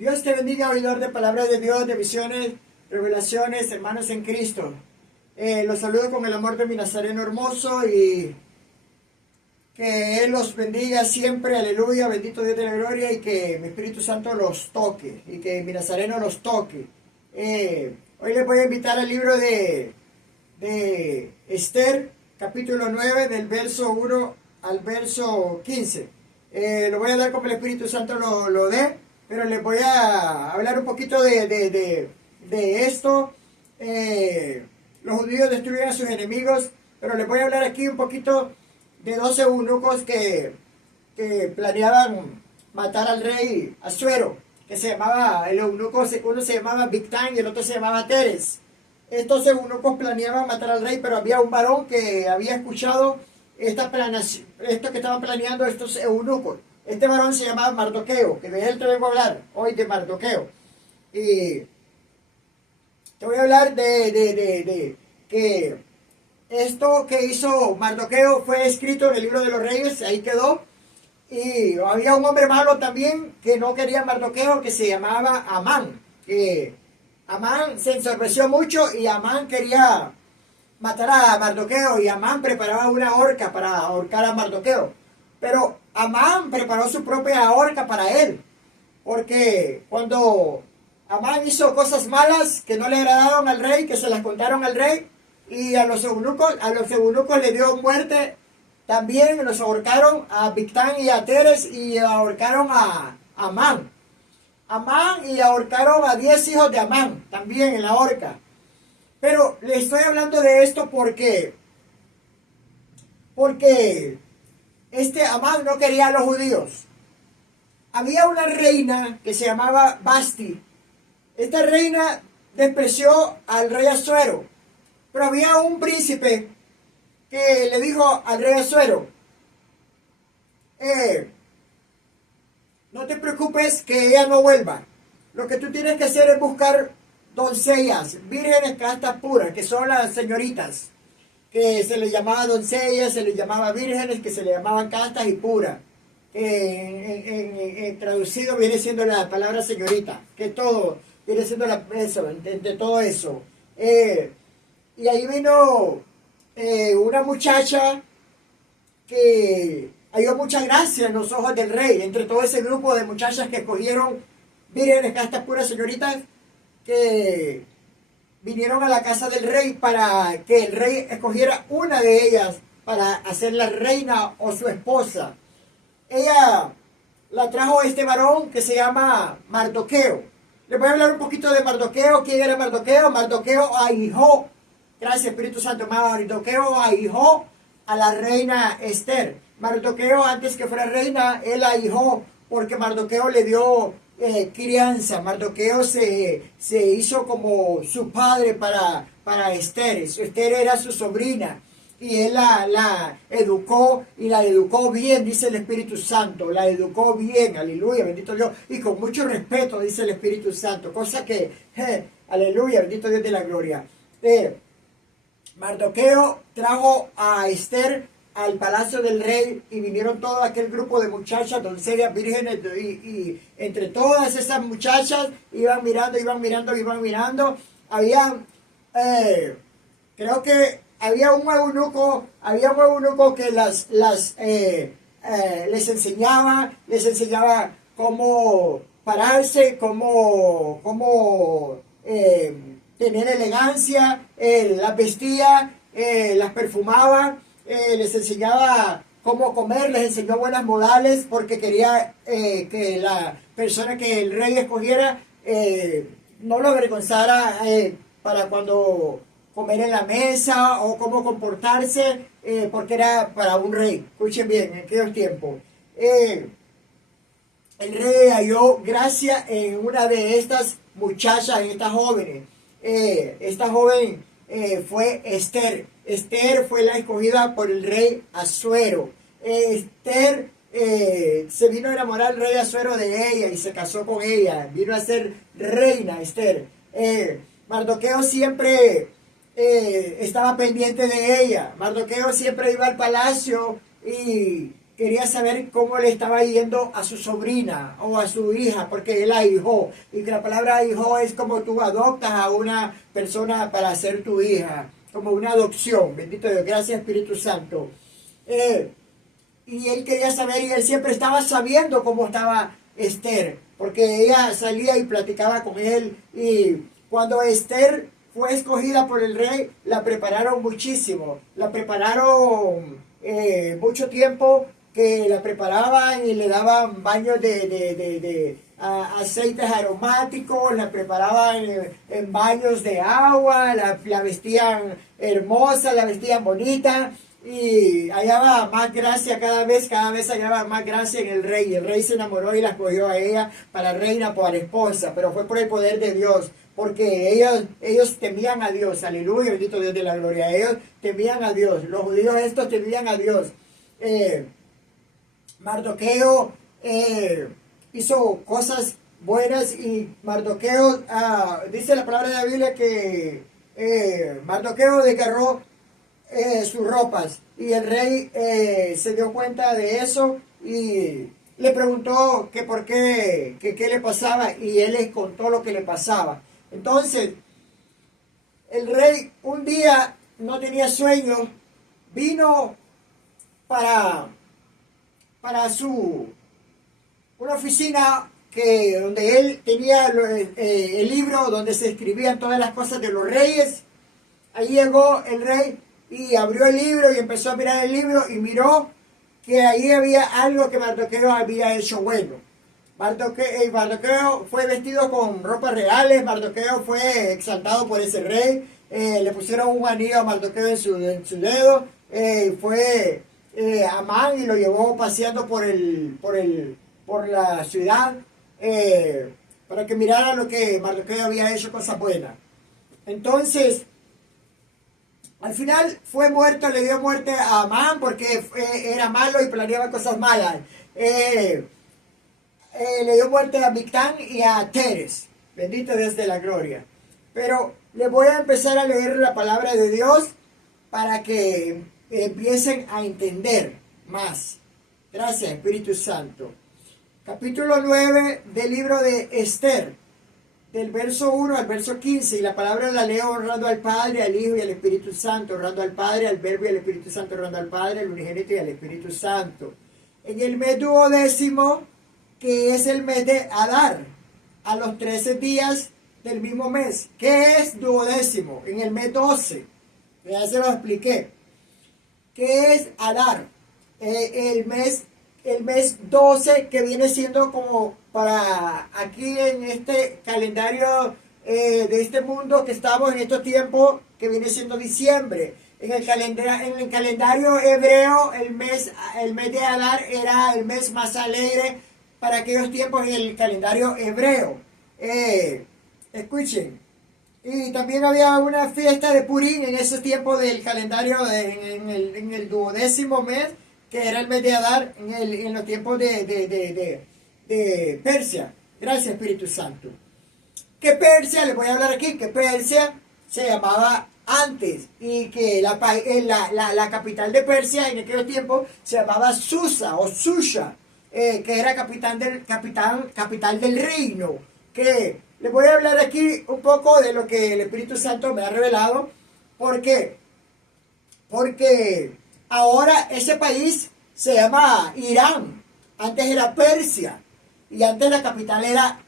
Dios te bendiga, oidor de palabras de Dios, de visiones, revelaciones, hermanos en Cristo. Los saludo con el amor de mi Nazareno hermoso y que Él los bendiga siempre, aleluya, bendito Dios de la gloria, y que mi Espíritu Santo los toque y que mi Nazareno los toque. Hoy les voy a invitar al libro de Esther, capítulo 9, del verso 1 al verso 15. Lo voy a dar como el Espíritu Santo lo dé, pero les voy a hablar un poquito de esto. Los judíos destruyen a sus enemigos, pero les voy a hablar aquí un poquito de 12 eunucos que planeaban matar al rey Asuero, que se llamaba, el eunuco, uno se llamaba Bigtán y el otro se llamaba Teres. Estos eunucos planeaban matar al rey, pero había un varón que había escuchado esto que estaban planeando estos eunucos. Este varón se llamaba Mardoqueo, que de él te vengo a hablar hoy, de Mardoqueo. Y te voy a hablar de que esto que hizo Mardoqueo fue escrito en el libro de los reyes, ahí quedó. Y había un hombre malo también que no quería Mardoqueo, que se llamaba Amán. Amán se ensorbeció mucho y Amán quería matar a Mardoqueo, y Amán preparaba una horca para ahorcar a Mardoqueo. Pero Amán preparó su propia horca para él, porque cuando Amán hizo cosas malas que no le agradaron al rey, que se las contaron al rey, y a los eunucos le dio muerte. También los ahorcaron a Bigtán y a Teres, y ahorcaron a Amán. Y ahorcaron a 10 hijos de Amán, también en la horca. Pero le estoy hablando de esto porque este Amán no quería a los judíos. Había una reina que se llamaba Basti. Esta reina despreció al rey Asuero. Pero había un príncipe que le dijo al rey Asuero: no te preocupes que ella no vuelva. Lo que tú tienes que hacer es buscar doncellas, vírgenes castas puras, que son las señoritas, que se les llamaba doncellas, se les llamaba vírgenes, que se les llamaban castas y puras. Traducido viene siendo la palabra señorita, que todo viene siendo eso, de todo eso. Y ahí vino una muchacha que halló mucha gracia en los ojos del rey, entre todo ese grupo de muchachas que escogieron vírgenes castas puras, señoritas, que vinieron a la casa del rey para que el rey escogiera una de ellas para hacerla reina o su esposa. Ella la trajo este varón que se llama Mardoqueo. Les voy a hablar un poquito de Mardoqueo. ¿Quién era Mardoqueo? Mardoqueo ahijó, gracias Espíritu Santo, Mardoqueo ahijó a la reina Esther. Mardoqueo, antes que fuera reina, él ahijó, porque Mardoqueo le dio crianza. Mardoqueo se hizo como su padre para Esther. Esther era su sobrina, y él la educó, y la educó bien, dice el Espíritu Santo. La educó bien, aleluya, bendito Dios, y con mucho respeto, dice el Espíritu Santo, cosa que, aleluya, bendito Dios de la gloria. Mardoqueo trajo a Esther al palacio del rey, y vinieron todo aquel grupo de muchachas, doncellas, vírgenes, y entre todas esas muchachas iban mirando. Había, creo que había un eunuco que les enseñaba cómo pararse, cómo tener elegancia, las vestía, las perfumaba, les enseñaba cómo comer, les enseñó buenas modales, porque quería que la persona que el rey escogiera no lo avergonzara para cuando comer en la mesa o cómo comportarse, porque era para un rey. Escuchen bien, en aquellos tiempos. El rey halló gracia en una de estas muchachas, en estas jóvenes. Esta joven fue Esther. Esther fue la escogida por el rey Asuero. Esther se vino a enamorar el rey Asuero de ella y se casó con ella. Vino a ser reina Esther. Mardoqueo siempre estaba pendiente de ella. Mardoqueo siempre iba al palacio y quería saber cómo le estaba yendo a su sobrina o a su hija, porque él ahijó. Y que la palabra ahijó es como tú adoptas a una persona para ser tu hija, como una adopción. Bendito Dios, gracias Espíritu Santo. Y él quería saber, y él siempre estaba sabiendo cómo estaba Esther, porque ella salía y platicaba con él. Y cuando Esther fue escogida por el rey, la prepararon muchísimo, la prepararon mucho tiempo, que la preparaban y le daban baños de aceites aromáticos, la preparaban en baños de agua, la vestían hermosa, la vestían bonita, y hallaba más gracia cada vez hallaba más gracia en el rey. El rey se enamoró y la escogió a ella para reina, para esposa, pero fue por el poder de Dios, porque ellos temían a Dios. Aleluya, bendito Dios de la gloria. Ellos temían a Dios, los judíos estos temían a Dios. Mardoqueo hizo cosas buenas, y Mardoqueo, dice la palabra de la Biblia que Mardoqueo desgarró sus ropas, y el rey se dio cuenta de eso y le preguntó que por qué, que qué le pasaba, y él les contó lo que le pasaba. Entonces el rey un día no tenía sueño, vino para una oficina donde él tenía el libro donde se escribían todas las cosas de los reyes. Ahí llegó el rey y abrió el libro y empezó a mirar el libro, y miró que ahí había algo que Mardoqueo había hecho bueno. Mardoqueo fue vestido con ropas reales, Mardoqueo fue exaltado por ese rey, le pusieron un anillo a Mardoqueo en su dedo, fue Amán y lo llevó paseando por la ciudad para que mirara lo que Mardoqueo había hecho, cosas buenas. Entonces, al final fue muerto, le dio muerte a Amán porque era malo y planeaba cosas malas. Le dio muerte a Bigtán y a Teres. Bendito Dios de la gloria. Pero les voy a empezar a leer la palabra de Dios para que empiecen a entender más. Gracias, Espíritu Santo. Capítulo 9 del libro de Esther, del verso 1 al verso 15, y la palabra la leo honrando al Padre, al Hijo y al Espíritu Santo, honrando al Padre, al Verbo y al Espíritu Santo, honrando al Padre, al Unigénito y al Espíritu Santo. En el mes 12º, que es el mes de Adar, a los 13 días del mismo mes. ¿Qué es 12º? En el mes 12. Ya se lo expliqué. ¿Qué es Adar? El mes 12, que viene siendo como para aquí en este calendario de este mundo que estamos en estos tiempos, que viene siendo diciembre. En el calendario hebreo, el mes de Adar era el mes más alegre para aquellos tiempos en el calendario hebreo. Escuchen. Y también había una fiesta de Purim en ese tiempo del calendario, en el 12º mes, que era el mes de Adar, en los tiempos de Persia. Gracias, Espíritu Santo. Que Persia, les voy a hablar aquí, que Persia se llamaba antes, y que la capital de Persia en aquellos tiempos se llamaba Susa o Susha, que era capital del reino. Que les voy a hablar aquí un poco de lo que el Espíritu Santo me ha revelado. ¿Por qué? Porque ahora ese país se llama Irán. Antes era Persia. Y antes la capital era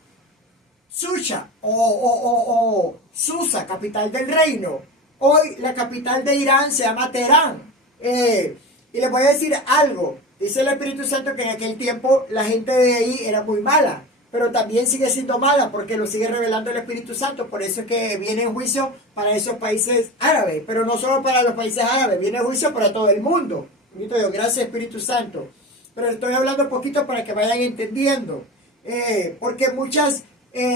Susha o Susa, capital del reino. Hoy la capital de Irán se llama Teherán. Y les voy a decir algo. Dice el Espíritu Santo que en aquel tiempo la gente de ahí era muy mala, pero también sigue siendo mala porque lo sigue revelando el Espíritu Santo. Por eso es que viene en juicio para esos países árabes, pero no solo para los países árabes, viene en juicio para todo el mundo. Bendito Dios, gracias Espíritu Santo. Pero estoy hablando un poquito para que vayan entendiendo, porque muchas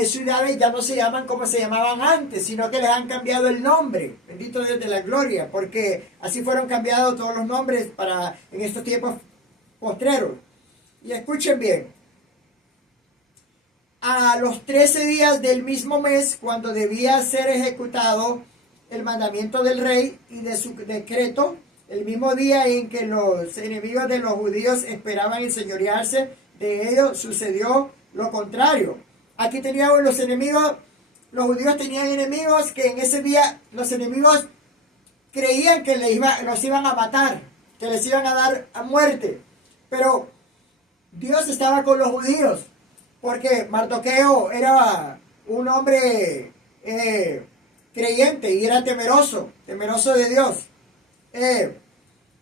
ciudades ya no se llaman como se llamaban antes, sino que les han cambiado el nombre. Bendito Dios de la gloria, porque así fueron cambiados todos los nombres en estos tiempos postreros. Y escuchen bien. A los 13 días del mismo mes, cuando debía ser ejecutado el mandamiento del rey y de su decreto, el mismo día en que los enemigos de los judíos esperaban enseñorearse de ellos, sucedió lo contrario. Aquí teníamos los enemigos, los judíos tenían enemigos que en ese día los enemigos creían que los iban a matar, que les iban a dar a muerte. Pero Dios estaba con los judíos, porque Mardoqueo era un hombre creyente y era temeroso de Dios.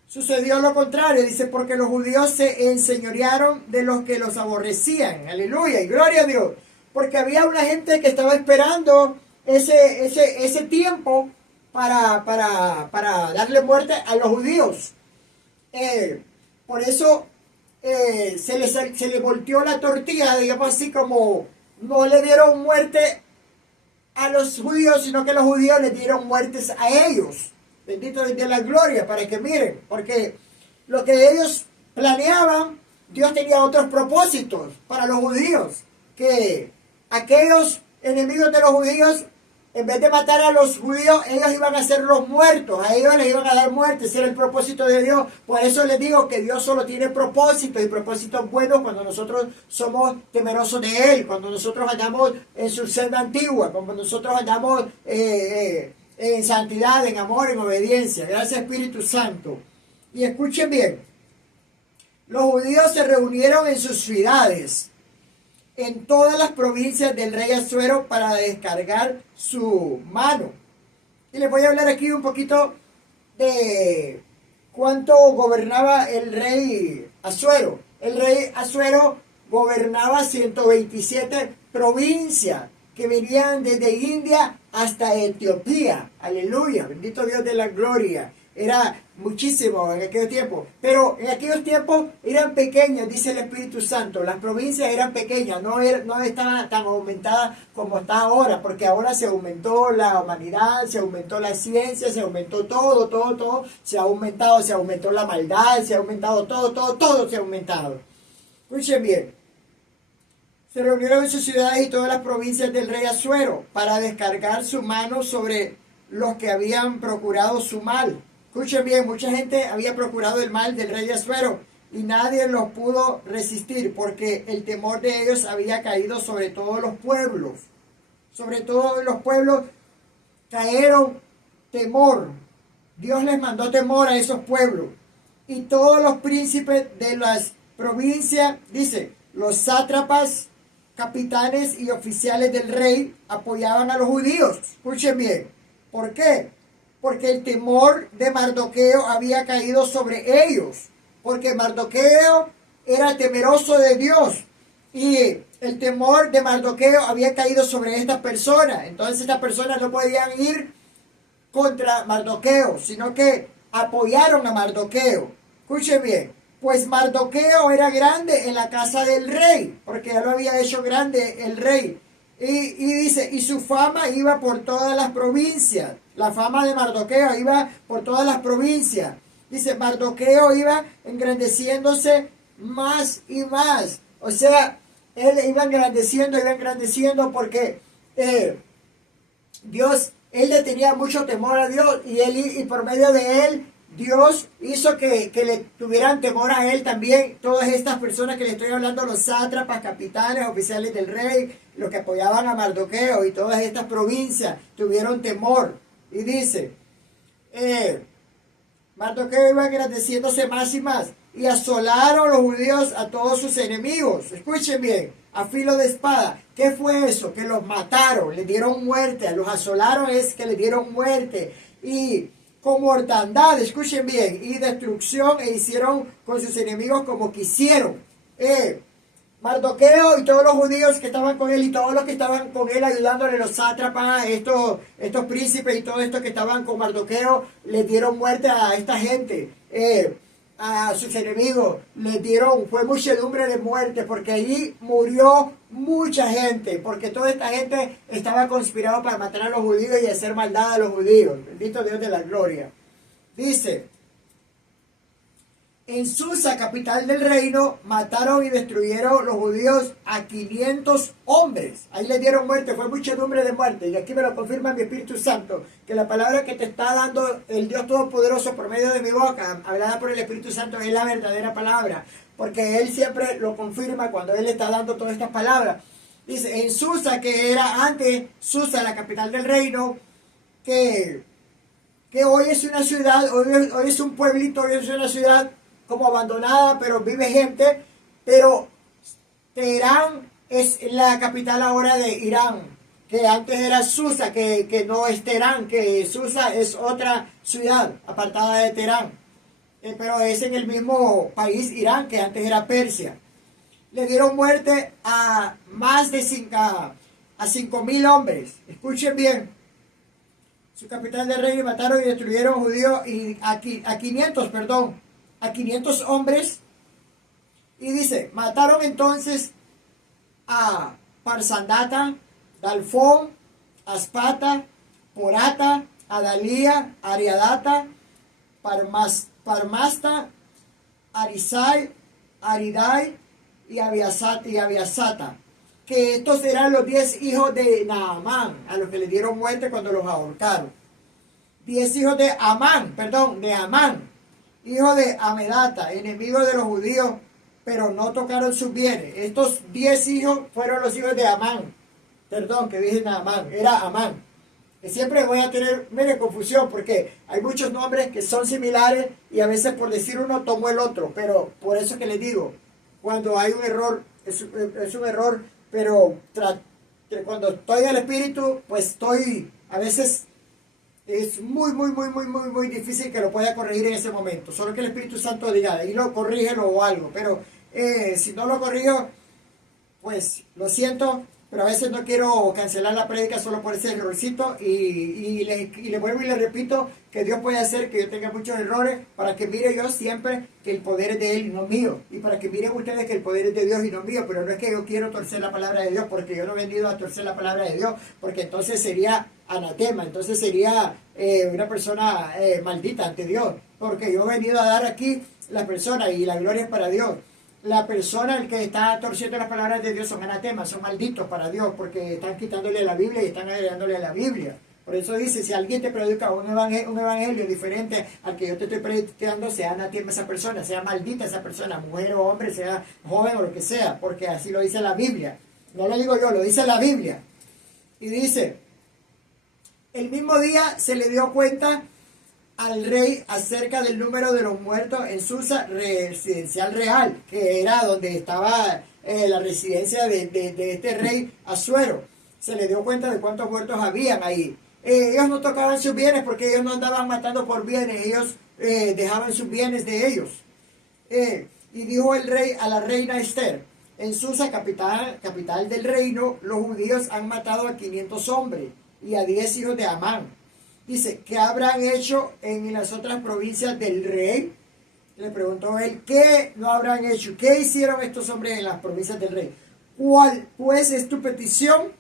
Sucedió lo contrario, dice, porque los judíos se enseñorearon de los que los aborrecían. Aleluya y gloria a Dios. Porque había una gente que estaba esperando ese tiempo para darle muerte a los judíos. Por eso se le volteó la tortilla, digamos así, como no le dieron muerte a los judíos, sino que los judíos le dieron muertes a ellos. Bendito de la gloria, para que miren, porque lo que ellos planeaban, Dios tenía otros propósitos para los judíos, que aquellos enemigos de los judíos, en vez de matar a los judíos, ellos iban a hacerlos muertos, a ellos les iban a dar muerte. Ese era el propósito de Dios. Por eso les digo que Dios solo tiene propósitos, y propósitos buenos cuando nosotros somos temerosos de Él, cuando nosotros andamos en su senda antigua, cuando nosotros andamos en santidad, en amor, en obediencia. Gracias, Espíritu Santo. Y escuchen bien, los judíos se reunieron en sus ciudades, en todas las provincias del rey Asuero, para descargar su mano. Y les voy a hablar aquí un poquito de cuánto gobernaba el rey Asuero. El rey Asuero gobernaba 127 provincias que venían desde India hasta Etiopía. Aleluya, bendito Dios de la gloria. Era muchísimo en aquellos tiempos, pero en aquellos tiempos eran pequeñas, dice el Espíritu Santo. Las provincias eran pequeñas, no estaban tan aumentadas como está ahora, porque ahora se aumentó la humanidad, se aumentó la ciencia, se aumentó todo, se aumentó la maldad, se ha aumentado todo se ha aumentado. Escuchen bien. Se reunieron en sus ciudades y todas las provincias del rey Asuero para descargar su mano sobre los que habían procurado su mal. Escuchen bien, mucha gente había procurado el mal del rey Asuero y nadie los pudo resistir, porque el temor de ellos había caído sobre todos los pueblos. Sobre todos los pueblos cayeron temor. Dios les mandó temor a esos pueblos. Y todos los príncipes de las provincias, dice, los sátrapas, capitanes y oficiales del rey apoyaban a los judíos. Escuchen bien. ¿Por qué? Porque el temor de Mardoqueo había caído sobre ellos. Porque Mardoqueo era temeroso de Dios. Y el temor de Mardoqueo había caído sobre estas personas. Entonces estas personas no podían ir contra Mardoqueo, sino que apoyaron a Mardoqueo. Escuchen bien. Pues Mardoqueo era grande en la casa del rey, porque ya lo había hecho grande el rey. Y dice, y su fama iba por todas las provincias. La fama de Mardoqueo iba por todas las provincias. Dice, Mardoqueo iba engrandeciéndose más y más. O sea, él iba engrandeciendo porque Dios, él le tenía mucho temor a Dios, y por medio de él, Dios hizo que le tuvieran temor a él también. Todas estas personas que le estoy hablando, los sátrapas, capitanes, oficiales del rey, los que apoyaban a Mardoqueo y todas estas provincias, tuvieron temor. Y dice, Mardoqueo iba engrandeciéndose más y más, y asolaron los judíos a todos sus enemigos. Escuchen bien, a filo de espada. ¿Qué fue eso? Que los mataron, les dieron muerte. Los asolaron es que les dieron muerte. Y con mortandad, escuchen bien, y destrucción, e hicieron con sus enemigos como quisieron. Mardoqueo y todos los judíos que estaban con él, y todos los que estaban con él ayudándole, los sátrapas, estos príncipes y todos estos que estaban con Mardoqueo, les dieron muerte a esta gente, a sus enemigos, fue muchedumbre de muerte, porque allí murió mucha gente, porque toda esta gente estaba conspirada para matar a los judíos y hacer maldad a los judíos. Bendito Dios de la gloria. Dice, En Susa, capital del reino, mataron y destruyeron los judíos a 500 hombres. Ahí les dieron muerte, fue muchedumbre de muerte. Y aquí me lo confirma mi Espíritu Santo, que la palabra que te está dando el Dios Todopoderoso por medio de mi boca, hablada por el Espíritu Santo, es la verdadera palabra. Porque Él siempre lo confirma cuando Él está dando todas estas palabras. Dice, en Susa, que era antes Susa, la capital del reino, que hoy es una ciudad, hoy es un pueblito, hoy es una ciudad como abandonada, pero vive gente, pero Teherán es la capital ahora de Irán, que antes era Susa, que no es Teherán, que Susa es otra ciudad apartada de Teherán, pero es en el mismo país Irán, que antes era Persia. Le dieron muerte a más de 5.000 hombres, escuchen bien. Su capital de rey mataron y destruyeron judíos y a 500 hombres. Y dice, mataron entonces a Parsandata, Dalfón, Aspata, Porata, Adalía, Ariadata, Parmasta, Arisai, Aridai y Abiasata. Que estos eran los 10 hijos de Naamán, a los que le dieron muerte cuando los ahorcaron. 10 hijos de Amán, hijo de Amedata, enemigo de los judíos, pero no tocaron sus bienes. Estos 10 hijos fueron los hijos de Amán. Perdón, que dije Naamán, era Amán. Que siempre voy a tener media confusión porque hay muchos nombres que son similares y a veces por decir uno tomo el otro. Pero por eso que les digo, cuando hay un error, es un error, pero cuando estoy al espíritu, pues estoy, a veces es muy difícil que lo pueda corregir en ese momento. Solo que el Espíritu Santo diga, y lo corrígelo o algo. Pero si no lo corrijo, pues lo siento, pero a veces no quiero cancelar la prédica solo por ese errorcito. Y le vuelvo y le repito que Dios puede hacer que yo tenga muchos errores para que mire yo siempre que el poder es de Él y no mío. Y para que miren ustedes que el poder es de Dios y no mío. Pero no es que yo quiero torcer la palabra de Dios, porque yo no he venido a torcer la palabra de Dios, porque entonces sería anatema, entonces sería una persona maldita ante Dios. Porque yo he venido a dar aquí la persona y la gloria es para Dios. La persona, el que está torciendo las palabras de Dios, son anatemas, son malditos para Dios, porque están quitándole la Biblia y están agregándole a la Biblia. Por eso dice, si alguien te predica un evangelio diferente al que yo te estoy predicando, sea anatema esa persona, sea maldita esa persona, mujer o hombre, sea joven o lo que sea, porque así lo dice la Biblia. No lo digo yo, lo dice la Biblia. Y dice, el mismo día se le dio cuenta al rey acerca del número de los muertos en Susa, residencial real, que era donde estaba la residencia de este rey Asuero. Se le dio cuenta de cuántos muertos habían ahí. Ellos no tocaban sus bienes porque ellos no andaban matando por bienes, ellos dejaban sus bienes de ellos. Y dijo el rey a la reina Esther, en Susa, capital del reino, los judíos han matado a 500 hombres y a 10 hijos de Amán. Dice, ¿qué habrán hecho en las otras provincias del rey? Le preguntó él, ¿qué no habrán hecho? ¿Qué hicieron estos hombres en las provincias del rey? ¿Cuál pues es tu petición?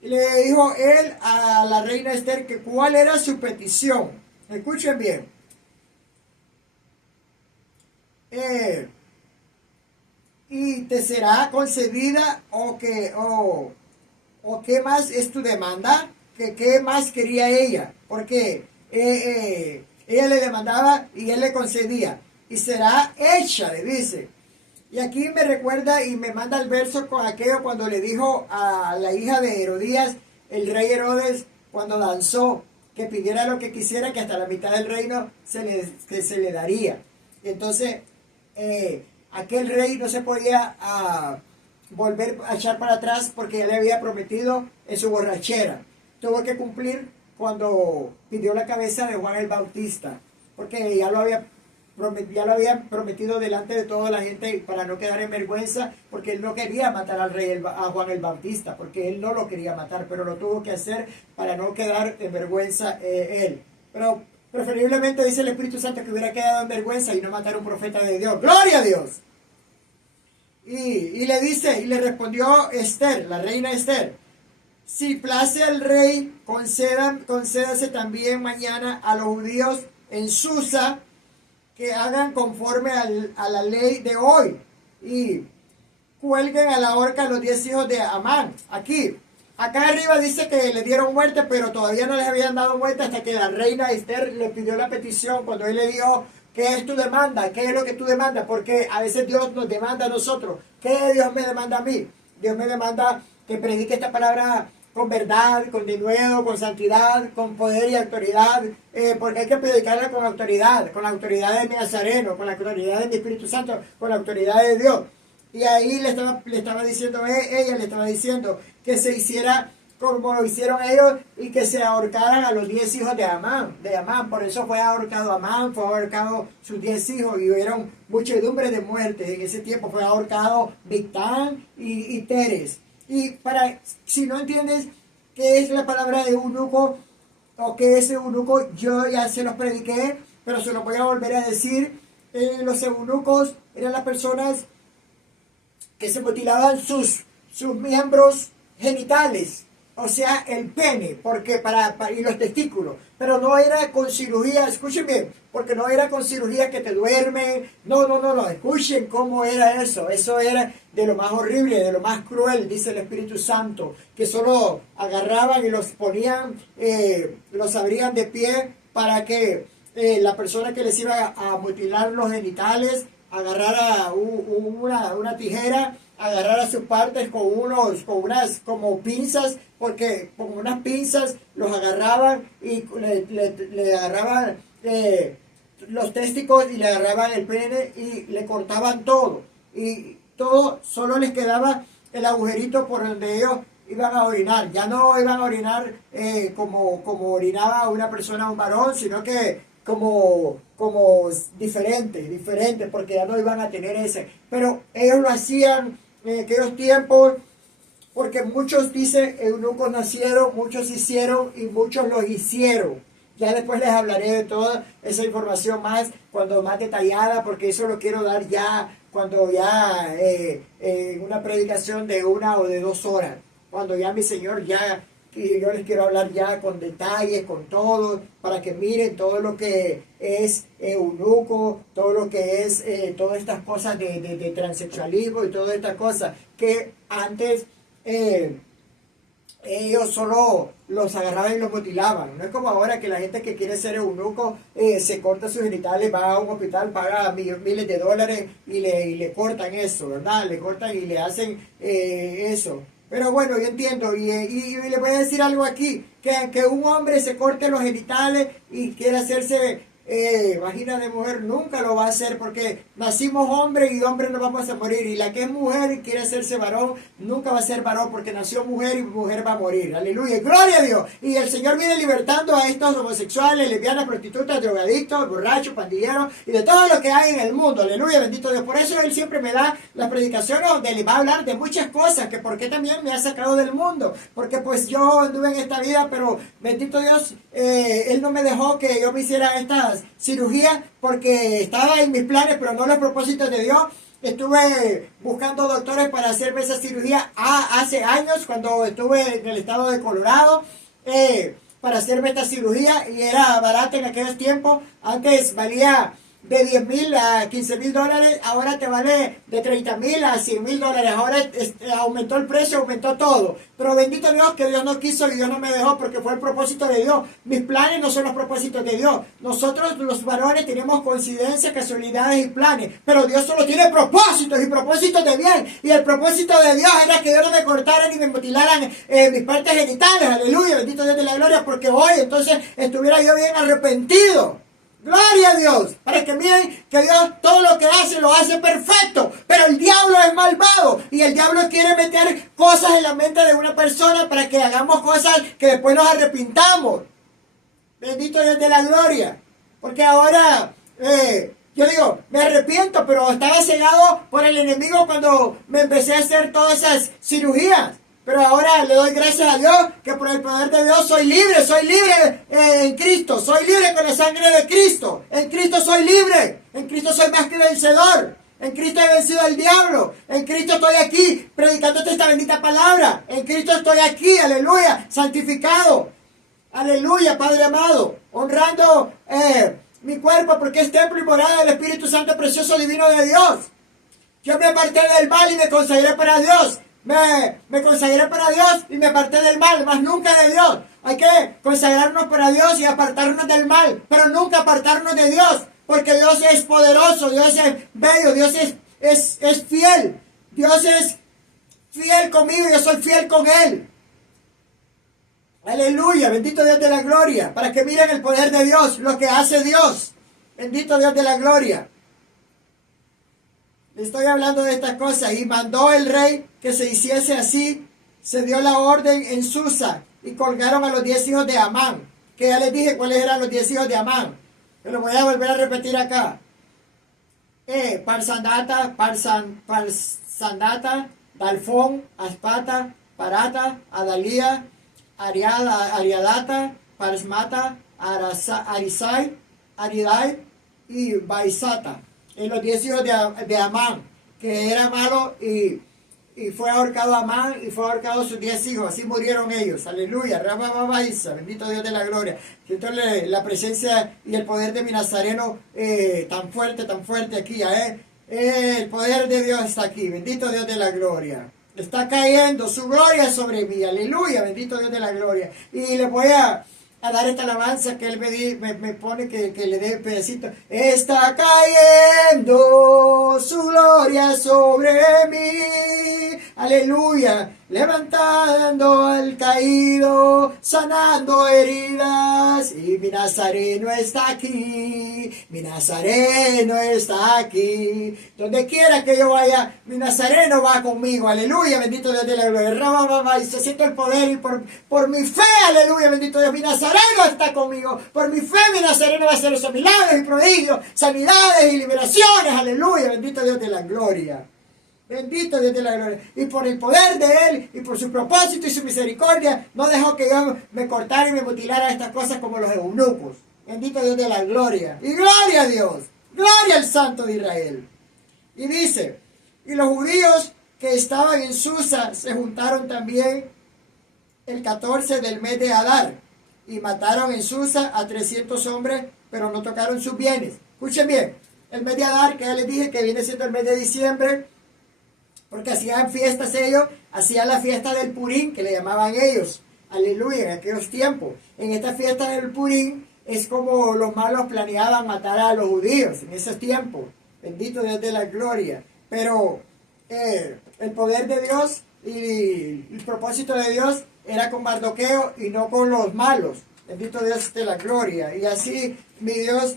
Y le dijo él a la reina Esther que cuál era su petición. Escuchen bien. ¿Y te será concedida o qué más es tu demanda? ¿Qué más quería ella? Porque ella le demandaba y él le concedía. Y será hecha, le dice. Y aquí me recuerda y me manda el verso con aquello cuando le dijo a la hija de Herodías, el rey Herodes, cuando danzó, que pidiera lo que quisiera, que hasta la mitad del reino se le daría. Y entonces, aquel rey no se podía volver a echar para atrás porque ya le había prometido en su borrachera. Tuvo que cumplir cuando pidió la cabeza de Juan el Bautista, porque ya lo había prometido delante de toda la gente para no quedar en vergüenza, porque él no quería matar al rey, a Juan el Bautista, porque él no lo quería matar, pero lo tuvo que hacer para no quedar en vergüenza él. Pero preferiblemente dice el Espíritu Santo que hubiera quedado en vergüenza y no matar a un profeta de Dios. ¡Gloria a Dios! Y le dice, y le respondió Esther, la reina Esther, si place al rey, concédase también mañana a los judíos en Susa que hagan conforme a la ley de hoy y cuelguen a la horca a los 10 hijos de Amán. Acá arriba dice que le dieron muerte, pero todavía no les habían dado muerte hasta que la reina Esther le pidió la petición cuando él le dijo: ¿qué es tu demanda? ¿Qué es lo que tú demandas? Porque a veces Dios nos demanda a nosotros. ¿Qué Dios me demanda a mí? Dios me demanda que predique esta palabra con verdad, con denuedo, con santidad, con poder y autoridad, porque hay que predicarla con la autoridad de mi Nazareno, con la autoridad de mi Espíritu Santo, con la autoridad de Dios. Y ahí le estaba diciendo, ella le estaba diciendo que se hiciera como lo hicieron ellos y que se ahorcaran a los 10 hijos de Amán. Por eso fue ahorcado Amán, fue ahorcado sus 10 hijos y hubieron muchedumbre de muertes. En ese tiempo fue ahorcado Victán y Teres. Y si no entiendes qué es la palabra de eunuco o qué es eunuco, yo ya se los prediqué, pero se los voy a volver a decir. Los eunucos eran las personas que se mutilaban sus miembros genitales, o sea, el pene, y los testículos, pero no era con cirugía, escuchen bien, porque no era con cirugía que te duermen, no, escuchen cómo era eso era de lo más horrible, de lo más cruel, dice el Espíritu Santo, que solo agarraban y los ponían, los abrían de pie para que la persona que les iba a mutilar los genitales agarrara una tijera, agarrara sus partes con unas como pinzas, porque con unas pinzas los agarraban y le agarraban los testículos y le agarraban el pene y le cortaban todo. Y todo, solo les quedaba el agujerito por donde ellos iban a orinar. Ya no iban a orinar como orinaba una persona, un varón, sino que como diferente, porque ya no iban a tener ese. Pero ellos lo hacían en aquellos tiempos, porque muchos, dicen, eunucos nacieron, muchos hicieron y muchos los hicieron. Ya después les hablaré de toda esa información más detallada, porque eso lo quiero dar ya cuando ya en una predicación de 1 o de 2 horas, cuando ya mi Señor y yo les quiero hablar ya con detalles, con todo, para que miren todo lo que es eunuco, todo lo que es todas estas cosas de transexualismo y todas estas cosas que antes ellos solo los agarraban y los mutilaban. No es como ahora que la gente que quiere ser eunuco se corta sus genitales, va a un hospital, paga miles de dólares y le cortan eso, ¿verdad? Le cortan y le hacen eso. Pero bueno, yo entiendo, y le voy a decir algo aquí, que un hombre se corte los genitales y quiera hacerse vagina de mujer, nunca lo va a hacer, porque nacimos hombres y de hombre no vamos a morir, y la que es mujer y quiere hacerse varón, nunca va a ser varón, porque nació mujer y mujer va a morir, aleluya, gloria a Dios. Y el Señor viene libertando a estos homosexuales, lesbianas, prostitutas, drogadictos, borrachos, pandilleros, y de todo lo que hay en el mundo, aleluya, bendito Dios. Por eso Él siempre me da las predicaciones donde le va a hablar de muchas cosas, que porque también me ha sacado del mundo, porque pues yo anduve en esta vida, pero bendito Dios, Él no me dejó que yo me hiciera estas cirugías, porque estaba en mis planes, pero no los propósitos de Dios. Estuve buscando doctores para hacerme esa cirugía hace años, cuando estuve en el estado de Colorado, para hacerme esta cirugía, y era barata en aquellos tiempos. Antes valía de 10,000 a 15,000 dólares, ahora te vale de 30,000 a 100,000 dólares. Ahora aumentó el precio, aumentó todo. Pero bendito Dios que Dios no quiso y Dios no me dejó, porque fue el propósito de Dios. Mis planes no son los propósitos de Dios. Nosotros los varones tenemos coincidencias, casualidades y planes, pero Dios solo tiene propósitos y propósitos de bien. Y el propósito de Dios era que Dios no me cortara ni me mutilaran mis partes genitales. Aleluya, bendito Dios de la gloria, porque hoy entonces estuviera yo bien arrepentido. Gloria a Dios, para que miren que Dios todo lo que hace lo hace perfecto, pero el diablo es malvado y el diablo quiere meter cosas en la mente de una persona para que hagamos cosas que después nos arrepintamos. Bendito Dios de la gloria, porque ahora yo digo, me arrepiento, pero estaba cegado por el enemigo cuando me empecé a hacer todas esas cirugías. Pero ahora le doy gracias a Dios que por el poder de Dios soy libre en Cristo, soy libre con la sangre de Cristo, en Cristo soy libre, en Cristo soy más que vencedor, en Cristo he vencido al diablo, en Cristo estoy aquí predicándote esta bendita palabra, en Cristo estoy aquí, aleluya, santificado, aleluya, Padre amado, honrando mi cuerpo porque es templo y morada del Espíritu Santo precioso divino de Dios. Yo me aparté del mal y me consagré para Dios. Me consagré para Dios y me aparté del mal, más nunca de Dios. Hay que consagrarnos para Dios y apartarnos del mal, pero nunca apartarnos de Dios, porque Dios es poderoso, Dios es bello, Dios es fiel. Dios es fiel conmigo y yo soy fiel con Él. Aleluya, bendito Dios de la gloria, para que miren el poder de Dios, lo que hace Dios. Bendito Dios de la gloria. Estoy hablando de estas cosas. Y mandó el rey que se hiciese así. Se dio la orden en Susa y colgaron a los 10 hijos de Amán. Que ya les dije cuáles eran los 10 hijos de Amán. Me lo voy a volver a repetir acá. Parsandata, Dalfón, Aspata, Parata, Adalía, Ariadata, Parsmata, Arisai, Aridai y Baisata. En los 10 hijos de Amán, que era malo y fue ahorcado Amán y fue ahorcado sus 10 hijos. Así murieron ellos. Aleluya. Rababaisa. Bendito Dios de la gloria. Siento la presencia y el poder de mi Nazareno tan fuerte aquí. El poder de Dios está aquí. Bendito Dios de la gloria. Está cayendo su gloria sobre mí. Aleluya. Bendito Dios de la gloria. Y le voy a dar esta alabanza que él me pone que le dé pedacito. Está cayendo su gloria sobre mí. Aleluya. Levantando al caído, sanando heridas. Y mi Nazareno está aquí. Mi Nazareno está aquí. Donde quiera que yo vaya, mi Nazareno va conmigo. Aleluya. Bendito Dios de la gloria. Y se siente el poder y por mi fe. Aleluya. Bendito Dios. Mi Nazareno está conmigo. Por mi fe mi Nazareno va a hacer esos milagros y prodigios, sanidades y liberaciones. Aleluya. Bendito Dios de la gloria. Bendito Dios de la gloria. Y por el poder de Él y por su propósito y su misericordia, no dejó que yo me cortara y me mutilara estas cosas como los eunucos. Bendito Dios de la gloria. Y gloria a Dios. Gloria al Santo de Israel. Y dice, y los judíos que estaban en Susa se juntaron también el 14 del mes de Adar. Y mataron en Susa a 300 hombres, pero no tocaron sus bienes. Escuchen bien, el mes de Adar, que ya les dije que viene siendo el mes de diciembre, porque hacían fiestas ellos, hacían la fiesta del Purín, que le llamaban ellos. Aleluya, en aquellos tiempos. En esta fiesta del Purín es como los malos planeaban matar a los judíos en esos tiempos. Bendito Dios de la gloria. Pero el poder de Dios y el propósito de Dios era con Mardoqueo y no con los malos. Bendito Dios de la gloria. Y así mi Dios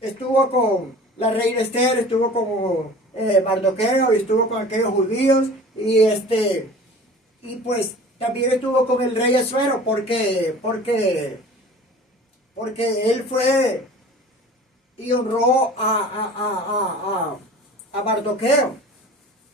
estuvo con la reina Esther, estuvo con Mardoqueo y estuvo con aquellos judíos y pues también estuvo con el rey Asuero porque él fue y honró a Mardoqueo.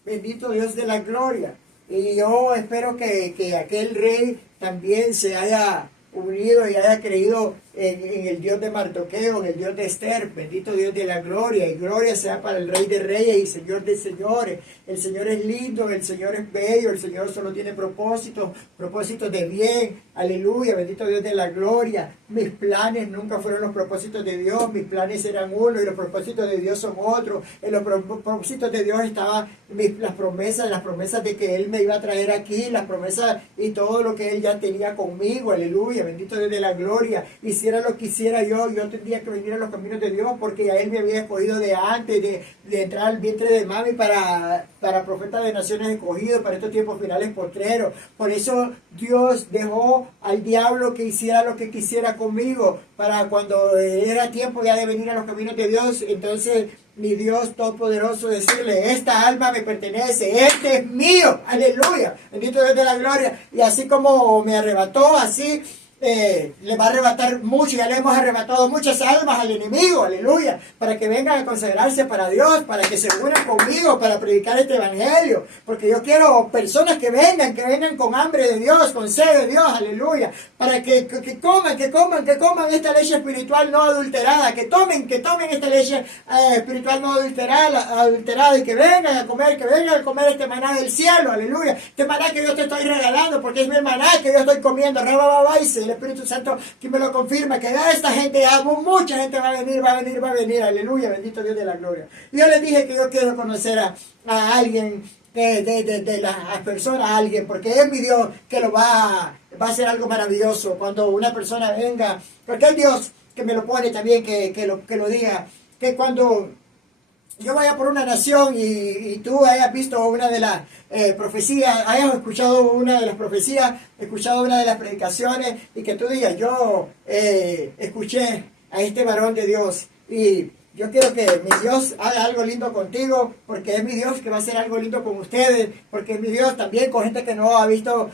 Bendito Dios de la gloria. Y yo espero que aquel rey también se haya unido y haya creído en el Dios de Mardoqueo, en el Dios de Esther. Bendito Dios de la gloria. Y gloria sea para el Rey de Reyes y Señor de Señores. El Señor es lindo, el Señor es bello, el Señor solo tiene propósitos de bien. Aleluya, bendito Dios de la gloria. Mis planes nunca fueron los propósitos de Dios. Mis planes eran uno y los propósitos de Dios son otros. En los propósitos de Dios estaban las promesas de que Él me iba a traer aquí, las promesas y todo lo que Él ya tenía conmigo. Aleluya, bendito Dios de la gloria. Hiciera lo que hiciera yo tendría que venir a los caminos de Dios porque a Él me había escogido de antes de entrar al vientre de mami para profeta de naciones escogido para estos tiempos finales postreros. Por eso Dios dejó al diablo que hiciera lo que quisiera conmigo para cuando era tiempo ya de venir a los caminos de Dios. Entonces mi Dios todopoderoso decirle, esta alma me pertenece, este es mío, aleluya, bendito Dios de la gloria. Y así como me arrebató, así le va a arrebatar mucho. Ya le hemos arrebatado muchas almas al enemigo, aleluya, para que vengan a consagrarse para Dios, para que se unan conmigo, para predicar este evangelio, porque yo quiero personas que vengan con hambre de Dios, con sed de Dios, aleluya, para que coman esta leche espiritual no adulterada, que tomen esta leche espiritual no adulterada y que vengan a comer este maná del cielo, aleluya, este maná que yo te estoy regalando, porque es mi maná que yo estoy comiendo, Espíritu Santo que me lo confirma, que esta gente, mucha gente va a venir, aleluya, bendito Dios de la gloria. Yo les dije que yo quiero conocer a alguien, de las personas, a alguien, porque es mi Dios que lo va a hacer algo maravilloso cuando una persona venga, porque es Dios que me lo pone también, que lo diga, que cuando yo vaya por una nación y tú hayas visto una de las profecías, hayas escuchado una de las profecías, escuchado una de las predicaciones, y que tú digas, yo escuché a este varón de Dios, y yo quiero que mi Dios haga algo lindo contigo, porque es mi Dios que va a hacer algo lindo con ustedes, porque es mi Dios también con gente que no ha visto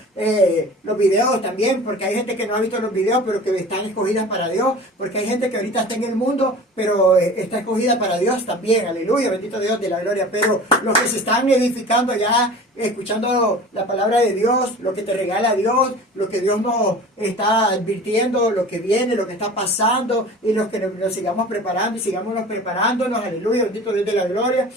los videos también, porque hay gente que no ha visto los videos, pero que están escogidas para Dios, porque hay gente que ahorita está en el mundo, pero está escogida para Dios también, aleluya, bendito Dios de la gloria, pero los que se están edificando ya, escuchando la palabra de Dios, lo que te regala Dios, lo que Dios nos está advirtiendo, lo que viene, lo que está pasando, y los que nos sigamos preparando y sigámonos preparándonos, aleluya, bendito Dios de la gloria,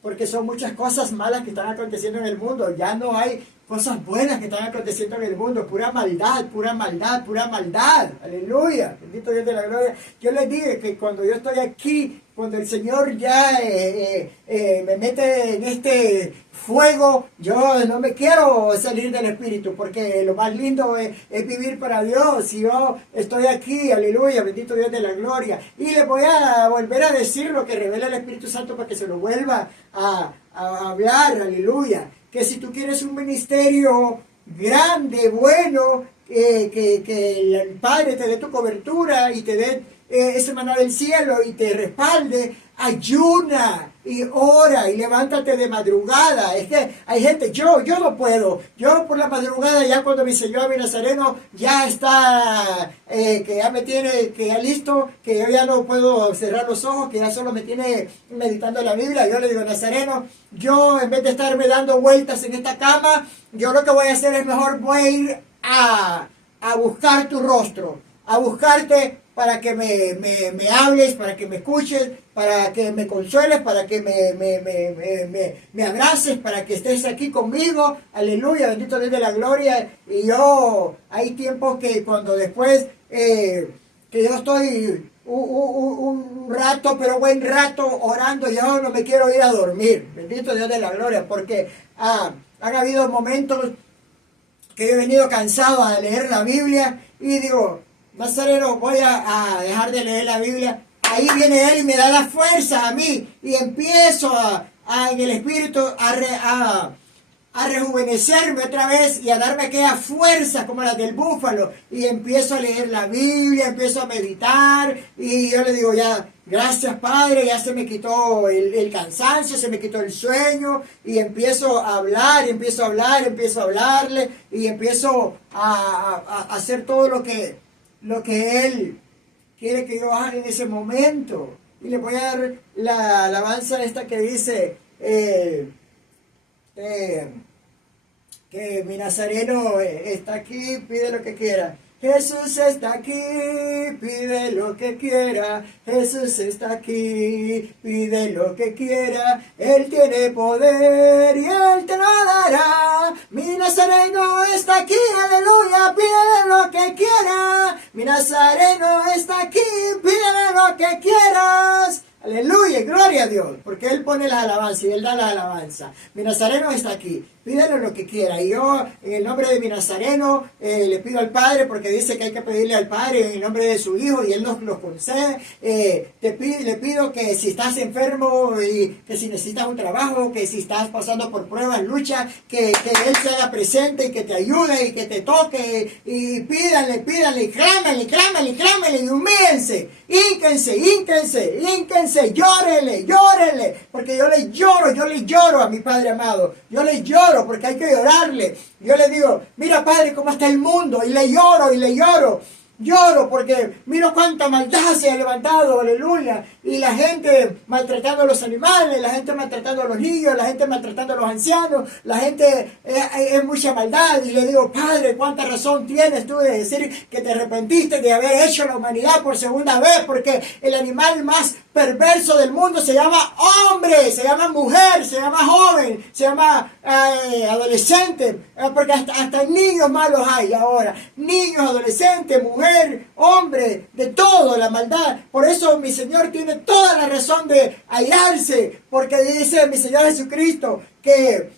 porque son muchas cosas malas que están aconteciendo en el mundo, ya no hay cosas buenas que están aconteciendo en el mundo, pura maldad, pura maldad, pura maldad, aleluya, bendito Dios de la gloria. Yo les dije que cuando yo estoy aquí, cuando el Señor ya me mete en este fuego, yo no me quiero salir del Espíritu, porque lo más lindo es vivir para Dios, y yo estoy aquí, aleluya, bendito Dios de la gloria, y les voy a volver a decir lo que revela el Espíritu Santo para que se lo vuelva a hablar, aleluya, que si tú quieres un ministerio grande, bueno, que el Padre te dé tu cobertura y te dé ese maná del cielo y te respalde, ayuna y ora y levántate de madrugada. Es que hay gente, yo no puedo, yo por la madrugada, ya cuando mi Señor, mi Nazareno ya está, que ya me tiene, que ya listo, que yo ya no puedo cerrar los ojos, que ya solo me tiene meditando la Biblia, yo le digo, Nazareno, yo en vez de estarme dando vueltas en esta cama, yo lo que voy a hacer es mejor voy a ir a buscar tu rostro, a buscarte, para que me hables, para que me escuches, para que me consueles, para que me abraces, para que estés aquí conmigo. Aleluya, bendito Dios de la gloria. Y yo, hay tiempos que cuando después, que yo estoy un rato, pero buen rato orando, yo no me quiero ir a dormir. Bendito Dios de la gloria, porque han habido momentos que he venido cansado a leer la Biblia y digo, Nazareno, voy a dejar de leer la Biblia. Ahí viene Él y me da la fuerza a mí. Y empiezo en el Espíritu a rejuvenecerme otra vez y a darme aquella fuerza como la del búfalo. Y empiezo a leer la Biblia, empiezo a meditar. Y yo le digo, ya, gracias Padre, ya se me quitó el cansancio, se me quitó el sueño. Y empiezo a hablar, empiezo a hablarle. Y empiezo a hacer todo lo que Él quiere que yo haga en ese momento. Y le voy a dar la alabanza esta que dice que mi Nazareno está aquí, pide lo que quiera. Jesús está aquí, pide lo que quiera. Jesús está aquí, pide lo que quiera. Él tiene poder y Él te lo dará. Mi Nazareno está aquí, aleluya, pídele lo que quiera. Mi Nazareno está aquí, pídele lo que quieras. Aleluya, gloria a Dios, porque Él pone la alabanza y Él da la alabanza. Mi Nazareno está aquí, pídele lo que quiera. Y yo, en el nombre de mi Nazareno, le pido al Padre, porque dice que hay que pedirle al Padre en el nombre de su Hijo, y Él nos lo concede. Le pido que si estás enfermo, y que si necesitas un trabajo, que si estás pasando por pruebas, lucha, que Él se haga presente y que te ayude y que te toque. Y pídale, y clámale, y humíllense, hínquense, llórele, porque yo le lloro a mi Padre amado, yo le lloro porque hay que llorarle. Yo le digo, mira Padre cómo está el mundo, y le lloro porque miro cuánta maldad se ha levantado, aleluya, y la gente maltratando a los animales, la gente maltratando a los niños, la gente maltratando a los ancianos, la gente es mucha maldad. Y le digo, Padre, cuánta razón tienes tú de decir que te arrepentiste de haber hecho la humanidad por segunda vez, porque el animal más perverso del mundo se llama hombre, se llama mujer, se llama joven, se llama adolescente, porque hasta niños malos hay ahora, niños, adolescentes, mujer, hombre, de todo, la maldad. Por eso mi Señor tiene toda la razón de airarse, porque dice mi Señor Jesucristo que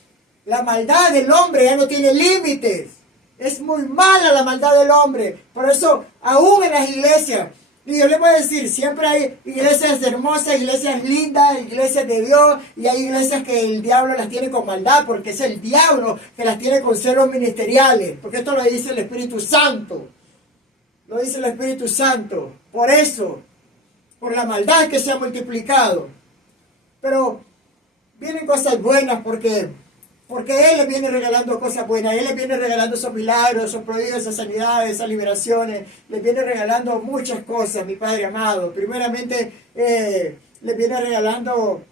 la maldad del hombre ya no tiene límites. Es muy mala la maldad del hombre. Por eso, aún en las iglesias, y yo les voy a decir, siempre hay iglesias hermosas, iglesias lindas, iglesias de Dios, y hay iglesias que el diablo las tiene con maldad, porque es el diablo que las tiene con celos ministeriales, porque esto lo dice el Espíritu Santo. Lo dice el Espíritu Santo. Por eso, por la maldad que se ha multiplicado. Pero vienen cosas buenas porque Él les viene regalando cosas buenas. Él les viene regalando esos milagros, esos prodigios, esas sanidades, esas liberaciones. Les viene regalando muchas cosas, mi Padre amado. Primeramente, les viene regalando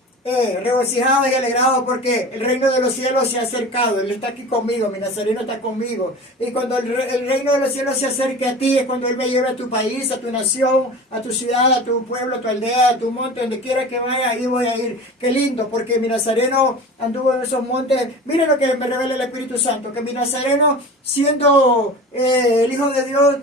regocijados y alegrados porque el reino de los cielos se ha acercado. Él está aquí conmigo, mi Nazareno está conmigo. Y cuando el reino de los cielos se acerque a ti, es cuando Él me lleve a tu país, a tu nación, a tu ciudad, a tu pueblo, a tu aldea, a tu monte, donde quiera que vaya, ahí voy a ir. Qué lindo, porque mi Nazareno anduvo en esos montes. Miren lo que me revela el Espíritu Santo, que mi Nazareno, siendo el Hijo de Dios,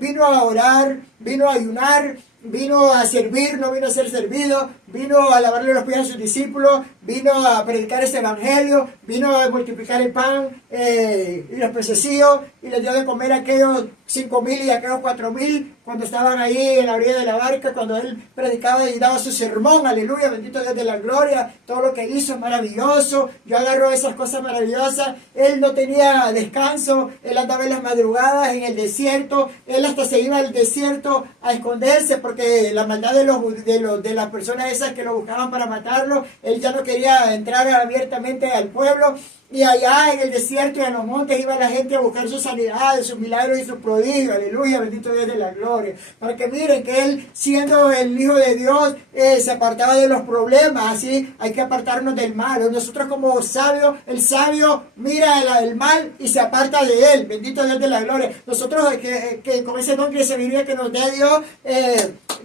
vino a orar, vino a ayunar, vino a servir, no vino a ser servido, vino a lavarle los pies a sus discípulos, vino a predicar ese evangelio, vino a multiplicar el pan y los pececillos, y les dio de comer a aquellos 5,000 y a aquellos 4,000 cuando estaban ahí en la orilla de la barca, cuando Él predicaba y daba su sermón. Aleluya, bendito Dios de la gloria. Todo lo que hizo es maravilloso. Yo agarro esas cosas maravillosas. Él no tenía descanso, Él andaba en las madrugadas en el desierto, Él hasta se iba al desierto a esconderse porque la maldad de las personas esas que lo buscaban para matarlo, Él ya no quería entrar abiertamente al pueblo. Y allá en el desierto y en los montes iba la gente a buscar sus sanidades, sus milagros y sus prodigios. Aleluya, bendito Dios de la gloria. Para que miren que Él, siendo el Hijo de Dios, se apartaba de los problemas. Así hay que apartarnos del mal. Nosotros como sabios, el sabio mira el mal y se aparta de él. Bendito Dios de la gloria. Nosotros que con ese don que se vive que nos dé Dios,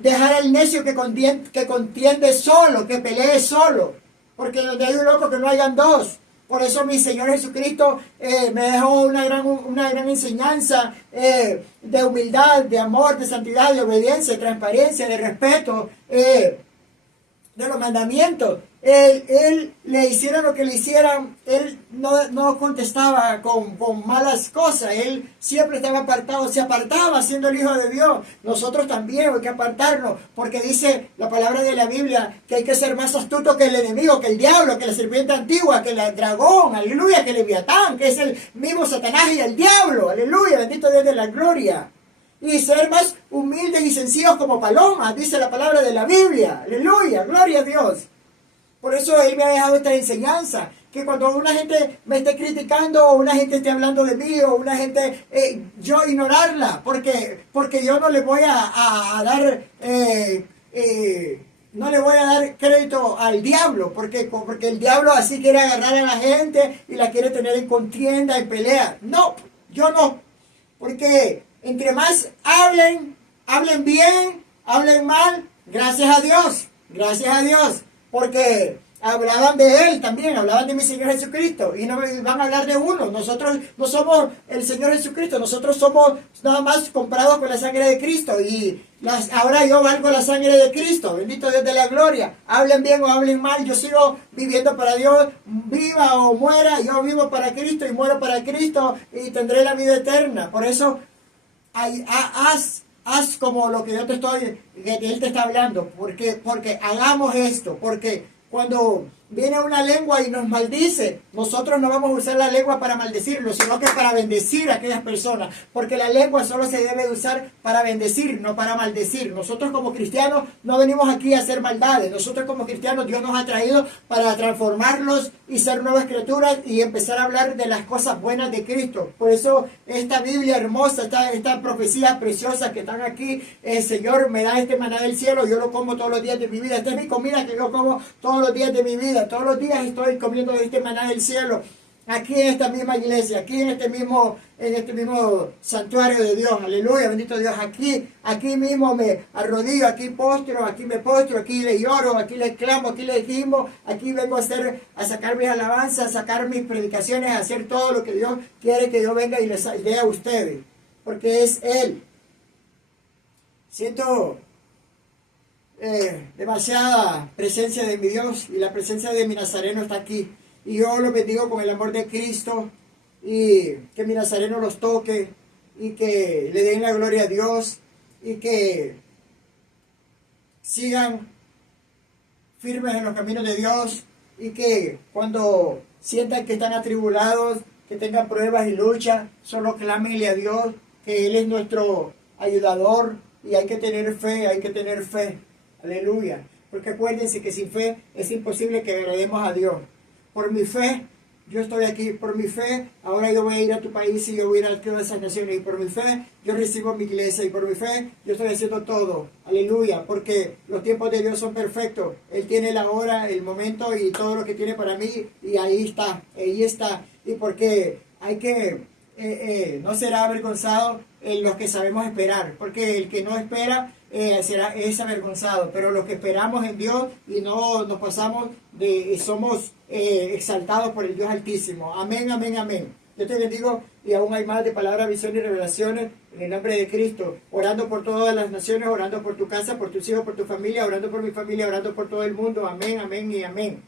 dejar al necio que contiende solo, que pelee solo. Porque donde hay un loco que no hayan dos. Por eso mi Señor Jesucristo me dejó una gran enseñanza de humildad, de amor, de santidad, de obediencia, de transparencia, de respeto, de los mandamientos. Él le hiciera lo que le hicieran, Él no contestaba con malas cosas. Él siempre estaba apartado, se apartaba siendo el Hijo de Dios. Nosotros también hay que apartarnos, porque dice la palabra de la Biblia que hay que ser más astuto que el enemigo, que el diablo, que la serpiente antigua, que el dragón, aleluya, que el leviatán, que es el mismo Satanás y el diablo, aleluya, bendito Dios de la gloria. Y ser más humildes y sencillos como palomas, dice la palabra de la Biblia, aleluya, gloria a Dios. Por eso Él me ha dejado esta enseñanza, que cuando una gente me esté criticando, o una gente esté hablando de mí, o una gente, yo ignorarla, porque yo no le voy a dar, no le voy a dar crédito al diablo, porque el diablo así quiere agarrar a la gente y la quiere tener en contienda, en pelea. No, yo no, porque entre más hablen bien, hablen mal, gracias a Dios, porque hablaban de Él también, hablaban de mi Señor Jesucristo, y no van a hablar de uno. Nosotros no somos el Señor Jesucristo, nosotros somos nada más comprados con la sangre de Cristo, y ahora yo valgo la sangre de Cristo, bendito Dios de la gloria. Hablen bien o hablen mal, yo sigo viviendo para Dios, viva o muera, yo vivo para Cristo y muero para Cristo, y tendré la vida eterna. Por eso, haz como lo que yo que Él te está hablando, porque hagamos esto, porque cuando viene una lengua y nos maldice, nosotros no vamos a usar la lengua para maldecirlo, sino que para bendecir a aquellas personas, porque la lengua solo se debe usar para bendecir, no para maldecir. Nosotros como cristianos no venimos aquí a hacer maldades. Nosotros como cristianos Dios nos ha traído para transformarlos y ser nuevas criaturas y empezar a hablar de las cosas buenas de Cristo. Por eso esta Biblia hermosa, esta profecía preciosa que están aquí, el Señor me da este maná del cielo, yo lo como todos los días de mi vida. Esta es mi comida que yo como todos los días de mi vida. Todos los días estoy comiendo de este maná del cielo. aquí en esta misma iglesia, aquí en este mismo santuario de Dios, aleluya, bendito Dios, aquí mismo me arrodillo, aquí me postro, aquí le lloro, aquí le clamo, aquí le gimo, aquí vengo a sacar mis alabanzas, a sacar mis predicaciones, a hacer todo lo que Dios quiere que yo venga y les dé a ustedes, porque es Él. Siento demasiada presencia de mi Dios y la presencia de mi Nazareno está aquí. Y yo los bendigo con el amor de Cristo y que mi Nazareno los toque y que le den la gloria a Dios y que sigan firmes en los caminos de Dios y que cuando sientan que están atribulados, que tengan pruebas y luchas, solo clámenle a Dios, que Él es nuestro ayudador y hay que tener fe, hay que tener fe. Aleluya. Porque acuérdense que sin fe es imposible que agrademos a Dios. Por mi fe, yo estoy aquí. Por mi fe, ahora yo voy a ir a tu país y yo voy a ir a todas esas naciones. Y por mi fe, yo recibo mi iglesia. Y por mi fe, yo estoy haciendo todo. Aleluya. Porque los tiempos de Dios son perfectos. Él tiene la hora, el momento y todo lo que tiene para mí. Y ahí está. Ahí está. Y porque hay que no será avergonzado los que sabemos esperar. Porque el que no espera es avergonzado, pero los que esperamos en Dios y no nos pasamos somos exaltados por el Dios Altísimo. Amén, amén, amén. Yo te bendigo y aún hay más de palabras, visiones y revelaciones en el nombre de Cristo, orando por todas las naciones, orando por tu casa, por tus hijos, por tu familia, orando por mi familia, orando por todo el mundo. Amén, amén y amén.